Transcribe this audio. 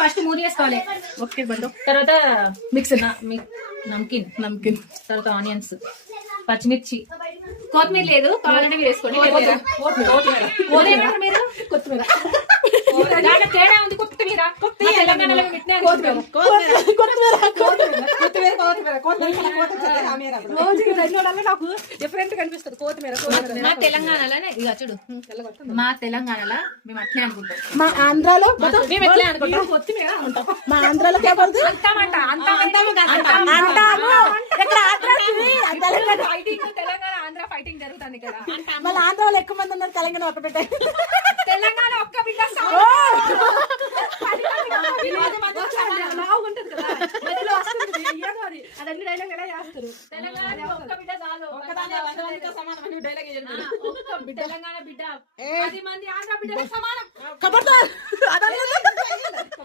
First మూడు వేసుకోవాలి. Okay బండు. తర్వాత మిక్స్ నమ్కిన్ తర్వాత ఆనియన్స్, పచ్చిమిర్చి, కొత్తిమీర లేదు కావాలంటే మీరు వేసుకోండి. మీరు కొత్తిమీర దాంట్లో తేడా ఉంది. కొత్తిమీర తెలంగాణలో నాకు డిఫరెంట్ కనిపిస్తుంది కొత్తిమీర. మా తెలంగాణలోనే ఇక చూడు, మా తెలంగాణలో మేము అట్లే అనుకుంటాం. మా ఆంధ్రాలో మేము ఎట్లే అనుకుంటాం కొత్తిమీర అంటాం. మా ఆంధ్రాలో తెలంగాణ ఆంధ్ర ఫైటింగ్ జరుగుతుంది కదా. మళ్ళీ ఆంధ్రాలో ఎక్కువ మంది ఉన్నారు, తెలంగాణ ఒక పెట్టే. తెలంగాణ ఒక్క బిడ్డ బాగుంటది కదా మధ్యలో వస్తుంది. అదన్ని డైలాగ్ ఎలా చేస్తారు. తెలంగాణ ఒక్క బిడ్డ చాలు. తెలంగాణ బిడ్డ 10 మంది ఆంధ్ర బిడ్డ సమానం.